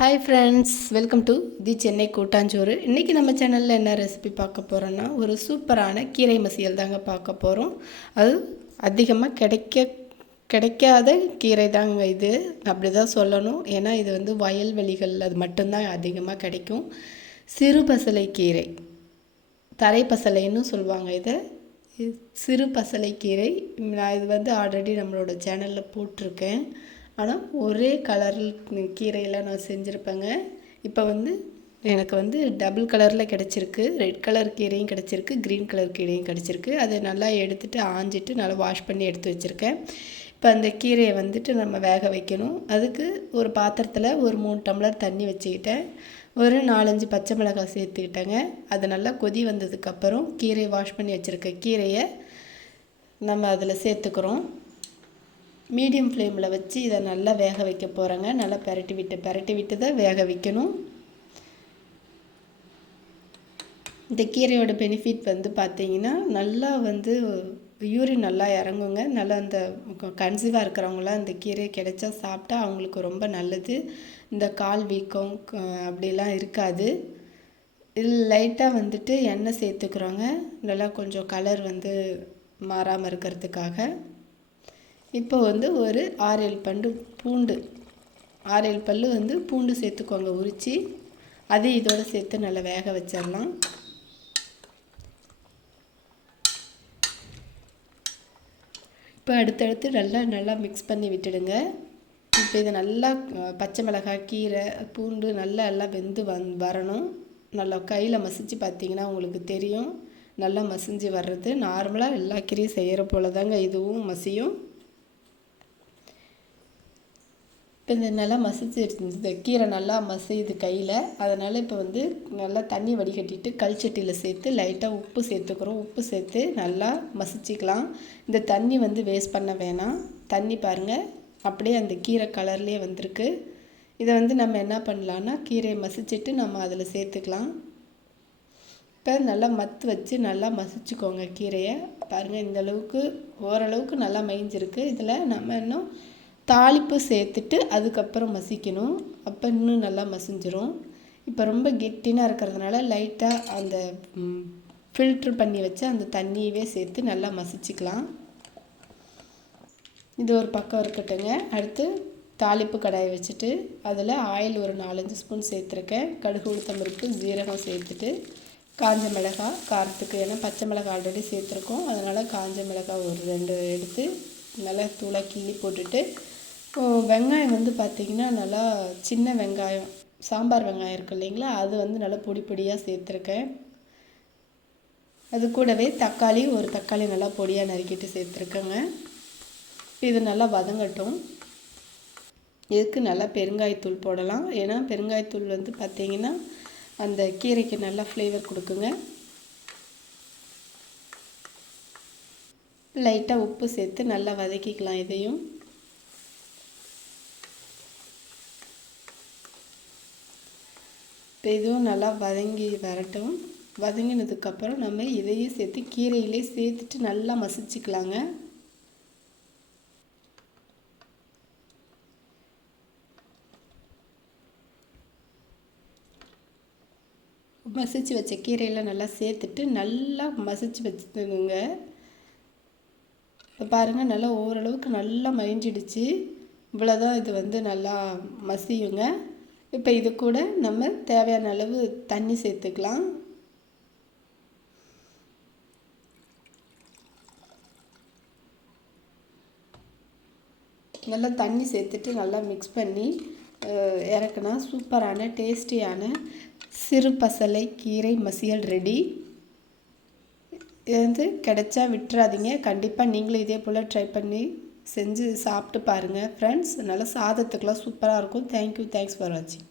Hi friends, welcome to the Chennai கூட்டாஞ்சோறு. இன்றைக்கி நம்ம சேனலில் என்ன ரெசிபி பார்க்க போகிறோன்னா, ஒரு சூப்பரான கீரை மசியல் தாங்க பார்க்க போகிறோம். அது அதிகமாக கிடைக்காத கீரை தாங்க இது, அப்படி தான் சொல்லணும். ஏன்னா இது வந்து வயல்வெளிகளில் அது மட்டும்தான் அதிகமாக கிடைக்கும். சிறு பசலை கீரை, தரை பசலைன்னு சொல்லுவாங்க இதை. சிறு பசலை கீரை நான் இது வந்து ஆல்ரெடி நம்மளோட சேனலில் போட்டிருக்கேன். ஆனால் ஒரே கலரில் கீரையெல்லாம் நான் செஞ்சுருப்பேங்க. இப்போ வந்து எனக்கு வந்து டபுள் கலரில் கிடச்சிருக்கு. ரெட் கலர் கீரையும் கிடச்சிருக்கு, க்ரீன் கலர் கீரையும் கிடச்சிருக்கு. அதை நல்லா எடுத்துகிட்டு ஆஞ்சிட்டு நல்லா வாஷ் பண்ணி எடுத்து வச்சுருக்கேன். இப்போ அந்த கீரையை வந்துட்டு நம்ம வேக வைக்கணும். அதுக்கு ஒரு பாத்திரத்தில் ஒரு 3 டம்ளர் தண்ணி வச்சுக்கிட்டேன். ஒரு 4-5 பச்சை மிளகாய் சேர்த்துக்கிட்டேங்க. அது நல்லா கொதி வந்ததுக்கப்புறம் கீரையை வாஷ் பண்ணி வச்சுருக்க கீரையை நம்ம அதில் சேர்த்துக்கிறோம். மீடியம் ஃப்ளேமில் வச்சு இதை நல்லா வேக வைக்க போகிறேங்க. நல்லா பரட்டி விட்டு தான் வேக வைக்கணும். இந்த கீரையோட பெனிஃபிட் வந்து பார்த்திங்கன்னா, நல்லா வந்து யூரின் நல்லா இறங்குங்க. நல்லா அந்த கன்சீவாக இருக்கிறவங்களாம் இந்த கீரையை கிடைச்சா சாப்பிட்டா அவங்களுக்கு ரொம்ப நல்லது. இந்த கால் வீக்கம் அப்படிலாம் இருக்காது. இதில் லைட்டாக வந்துட்டு எண்ணெய் சேர்த்துக்கிறோங்க, நல்லா கொஞ்சம் கலர் வந்து மாறாமல் இருக்கிறதுக்காக. இப்போ வந்து ஒரு 6-7 பூண்டு, 6-7 பல் வந்து பூண்டு சேர்த்துக்கோங்க உரித்து. அது இதோடு சேர்த்து நல்லா வேக வச்சிடலாம். இப்போ அடுத்தடுத்து நல்லா மிக்ஸ் பண்ணி விட்டுடுங்க. இப்போ இது நல்லா பச்சை மிளகாய், கீரை, பூண்டு நல்லா எல்லாம் வெந்து வரணும். நல்லா கையில் மசிச்சு பார்த்திங்கன்னா உங்களுக்கு தெரியும், நல்லா மசிஞ்சு வர்றது. நார்மலாக எல்லா கீரையும் செய்கிற போல தாங்க இதுவும் மசியும். இப்போ இந்த நல்லா மசிச்சு கீரை நல்லா மசியுது கையில். அதனால் இப்போ வந்து நல்லா தண்ணி வடிகட்டிட்டு கல்சட்டியில் சேர்த்து லைட்டாக உப்பு சேர்த்துக்கிறோம். உப்பு சேர்த்து நல்லா மசிச்சிக்கலாம். இந்த தண்ணி வந்து வேஸ்ட் பண்ண வேணாம். தண்ணி பாருங்கள் அப்படியே அந்த கீரை கலர்லேயே வந்திருக்கு. இதை வந்து நம்ம என்ன பண்ணலான்னா, கீரையை மசிச்சுட்டு நம்ம அதில் சேர்த்துக்கலாம். இப்போ நல்லா மத்து வச்சு நல்லா மசிச்சுக்கோங்க கீரையை. பாருங்கள் இந்தளவுக்கு ஓரளவுக்கு நல்லா மைஞ்சிருக்கு. இதில் நம்ம இன்னும் தாளிப்பு சேர்த்துட்டு அதுக்கப்புறம் மசிக்கணும். அப்போ இன்னும் நல்லா மசிஞ்சிரும். இப்போ ரொம்ப கெட்டினாக இருக்கிறதுனால லைட்டாக அந்த ஃபில்ட்ரு பண்ணி வச்சு அந்த தண்ணியவே சேர்த்து நல்லா மசிச்சுக்கலாம். இது ஒரு பக்கம் இருக்கட்டுங்க. அடுத்து தாளிப்பு கடாயை வச்சுட்டு அதில் ஆயில் ஒரு 4-5 ஸ்பூன் சேர்த்துருக்கேன். கடுகு, உளுத்தம்பருப்பு, ஜீரகம் சேர்த்துட்டு காஞ்ச மிளகாய் காரத்துக்கு, ஏன்னா பச்சை மிளகாய் ஆல்ரெடி சேர்த்துருக்கோம், அதனால் காஞ்ச மிளகாய் ஒரு 2 எடுத்து நல்லா தூளாக கிள்ளி போட்டுட்டு, வெங்காயம் வந்து பார்த்திங்கன்னா நல்லா சின்ன வெங்காயம், சாம்பார் வெங்காயம் இருக்குது இல்லைங்களா, அது வந்து நல்லா பொடி பொடியாக சேர்த்துருக்கேன். அது கூடவே தக்காளி, ஒரு தக்காளி நல்லா பொடியாக நறுக்கிட்டு சேர்த்துருக்கேங்க. இது நல்லா வதங்கட்டும். இதுக்கு நல்லா பெருங்காயத்தூள் போடலாம். ஏன்னா பெருங்காயத்தூள் வந்து பார்த்திங்கன்னா அந்த கீரைக்கு நல்லா ஃப்ளேவர் கொடுக்குங்க. லைட்டாக உப்பு சேர்த்து நல்லா வதக்கிக்கலாம். இதையும் இப்போ இதுவும் நல்லா வதங்கி வரட்டும். வதங்கினதுக்கப்புறம் நம்ம இதையும் சேர்த்து கீரையிலே சேர்த்துட்டு நல்லா மசிச்சுக்கலாங்க. மசிச்சு வச்ச கீரையில் நல்லா சேர்த்துட்டு நல்லா மசிச்சு வச்சுடுங்க. இப்போ பாருங்கள் நல்லா ஓரளவுக்கு நல்லா மயஞ்சிடுச்சு. இவ்வளோதான், இது வந்து நல்லா மசியுங்க. இப்போ இது கூட நம்ம தேவையான அளவு தண்ணி சேர்த்துக்கலாம். நல்லா தண்ணி சேர்த்துட்டு நல்லா மிக்ஸ் பண்ணி இறக்குனா சூப்பரான டேஸ்டியான சிறு பசலை கீரை மசியல் ரெடி. இது வந்து கிடைச்சா விட்டுறாதீங்க. கண்டிப்பாக நீங்களும் இதே போல் ட்ரை பண்ணி செஞ்சு சாப்பிட்டு பாருங்கள் ஃப்ரெண்ட்ஸ். நல்லா சாதத்துக்கெலாம் சூப்பராக இருக்கும். தேங்க்யூ, தேங்க்ஸ் ஃபார் வாட்சிங்.